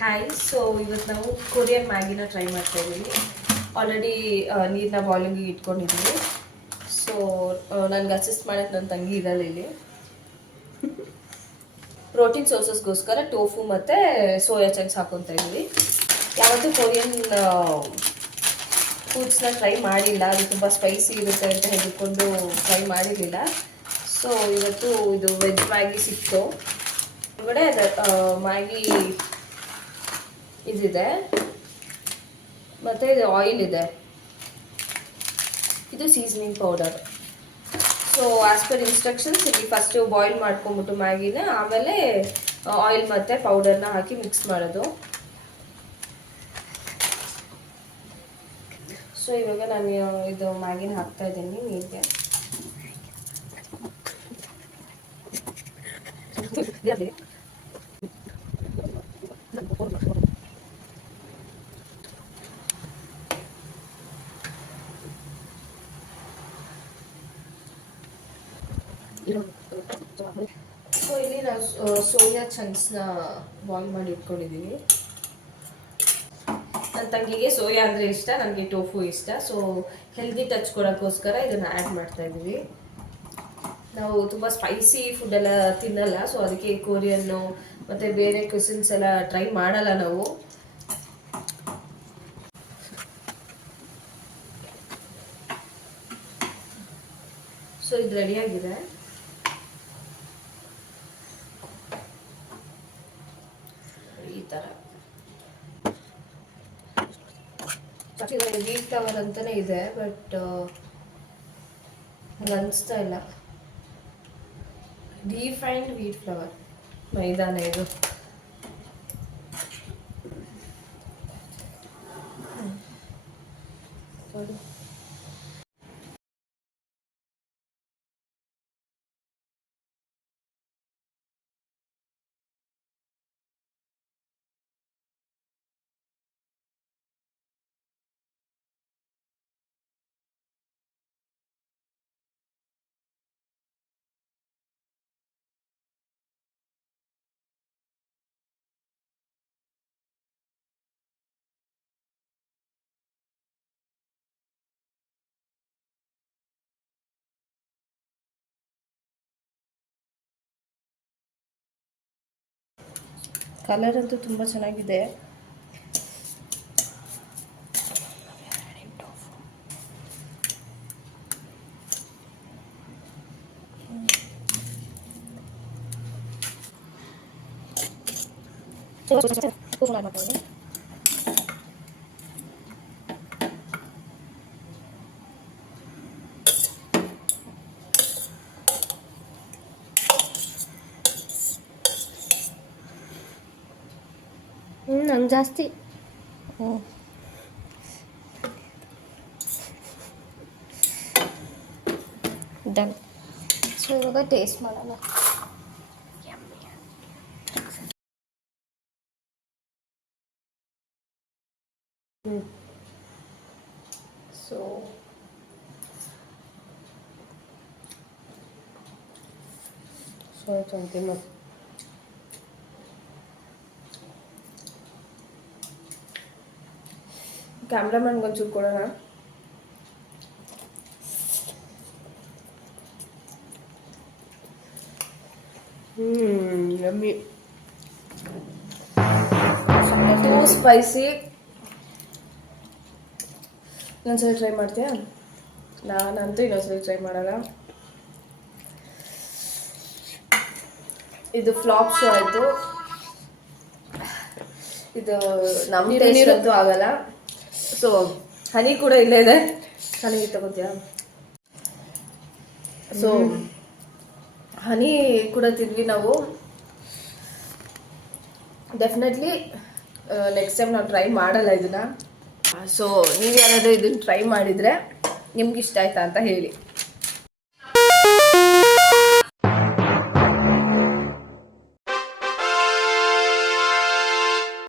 Hi. So ಇವತ್ತು ನಾವು Korean ಮ್ಯಾಗಿನ ಟ್ರೈ ಮಾಡ್ತಾ ಇದ್ದೀವಿ. ಆಲ್ರೆಡಿ ನೀರನ್ನ ಬಾಯ್ಲಿಂಗಿಗೆ ಇಟ್ಕೊಂಡಿದ್ದೀವಿ. ಸೊ ನನಗೆ ಅಸಿಸ್ಟ್ ಮಾಡೋಕ್ಕೆ ನನ್ನ ತಂಗಿ ಇರಲ್ಲ ಇಲ್ಲಿ. ಪ್ರೋಟೀನ್ ಸೋರ್ಸಸ್ಗೋಸ್ಕರ ಟೋಫು ಮತ್ತು ಸೋಯಾ ಚಂಕ್ಸ್ ಹಾಕೊತಾ ಇದ್ದೀವಿ. ಯಾವತ್ತೂ ಕೊರಿಯನ್ ಫುಡ್ಸ್ನ ಟ್ರೈ ಮಾಡಿಲ್ಲ, ಅದು ತುಂಬ ಸ್ಪೈಸಿ ಇರುತ್ತೆ ಅಂತ ಹೇಳಿಕೊಂಡು ಟ್ರೈ ಮಾಡಿರಲಿಲ್ಲ. ಸೊ ಇವತ್ತು ಇದು ವೆಜ್ ಮ್ಯಾಗಿ ಸಿಕ್ತು. ಹೊರಗಡೆ ಮ್ಯಾಗಿ ಇದಿದೆ ಮತ್ತು ಇದು ಆಯಿಲ್ ಇದೆ, ಇದು seasoning powder. So as per instructions ಇಲ್ಲಿ ಫಸ್ಟು ಬಾಯ್ಲ್ ಮಾಡ್ಕೊಂಬಿಟ್ಟು ಮ್ಯಾಗಿನ, ಆಮೇಲೆ ಆಯಿಲ್ ಮತ್ತು ಪೌಡರ್ನ ಹಾಕಿ ಮಿಕ್ಸ್ ಮಾಡೋದು. ಸೊ ಇವಾಗ ನಾನು ಇದು ಮ್ಯಾಗಿನ ಹಾಕ್ತಾ ಇದ್ದೀನಿ ನೀರಿಗೆ. ಸೊ ಇಲ್ಲಿ ನಾವು ಸೋಯಾ ಚಂಕ್ಸ್ನ ಬಾಯ್ಲ್ ಮಾಡಿ ಇಟ್ಕೊಂಡಿದ್ದೀವಿ. ನನ್ನ ತಂಗಿಗೆ ಸೋಯಾ ಅಂದರೆ ಇಷ್ಟ, ನನಗೆ ಟೋಫು ಇಷ್ಟ. ಸೊ ಹೆಲ್ದಿ ಟಚ್ ಕೊಡೋಕ್ಕೋಸ್ಕರ ಇದನ್ನು ಆ್ಯಡ್ ಮಾಡ್ತಾ ಇದ್ದೀವಿ. ನಾವು ತುಂಬ ಸ್ಪೈಸಿ ಫುಡ್ಡೆಲ್ಲ ತಿನ್ನಲ್ಲ, ಸೊ ಅದಕ್ಕೆ ಕೊರಿಯನ್ನು ಮತ್ತು ಬೇರೆ ಕ್ವಿಸಿನ್ಸ್ ಎಲ್ಲ ಟ್ರೈ ಮಾಡಲ್ಲ ನಾವು. ಸೊ ಇದು ರೆಡಿಯಾಗಿದೆ. ಈ ಥರ ವೀಟ್ ಫ್ಲವರ್ ಅಂತಲೇ ಇದೆ, ಬಟ್ ನನಗೆ ಅನಿಸ್ತಾ ಇಲ್ಲ. ಡಿಫೈನ್ಡ್ ವೀಟ್ ಫ್ಲವರ್, ಮೈದಾನ ಇದು. ಕಲರ್ ಅಂತೂ ತುಂಬ ಚೆನ್ನಾಗಿದೆ. ನಂಗೆ ಜಾಸ್ತಿ ಡನ್. ಸೊ ಇವಾಗ ಟೇಸ್ಟ್ ಮಾಡೋಣ. ಸೊ ಚಂತಿ ಮತ್ತು ಕ್ಯಾಮ್ರಾಮನ್ಗೆ ಒಂಚೂರು ಕೊಡೋಣ. Yummy, two spicy. ಇನ್ನೊಂದ್ಸಲ ಟ್ರೈ ಮಾಡ್ತೀಯಾ? ನಾನಂತೂ ಇನ್ನೊಂದ್ಸಲ ಟ್ರೈ ಮಾಡಲ್ಲ. ಇದು ಫ್ಲಾಪ್ ಶೋ ಆಯಿತು. ಇದು ನಮ್ಮ ಟೇಸ್ಟ್ ಅಂತೂ ಆಗಲ್ಲ. ಸೊ ಹನಿ ಕೂಡ ಇಲ್ಲೇ ಇದೆ, ಹನಿ ತಗೋತೀಯಾ? ಸೊ ಹನಿ ಕೂಡ ತಿಂದ್ವಿ ನಾವು. ಡೆಫಿನೆಟ್ಲಿ ನೆಕ್ಸ್ಟ್ ಟೈಮ್ ನಾವು ಟ್ರೈ ಮಾಡಲ್ಲ ಇದನ್ನು. ಸೊ ನೀವು ಯಾರಾದರೂ ಇದನ್ನು ಟ್ರೈ ಮಾಡಿದರೆ ನಿಮ್ಗೆ ಇಷ್ಟ ಆಯ್ತಾ ಅಂತ ಹೇಳಿ.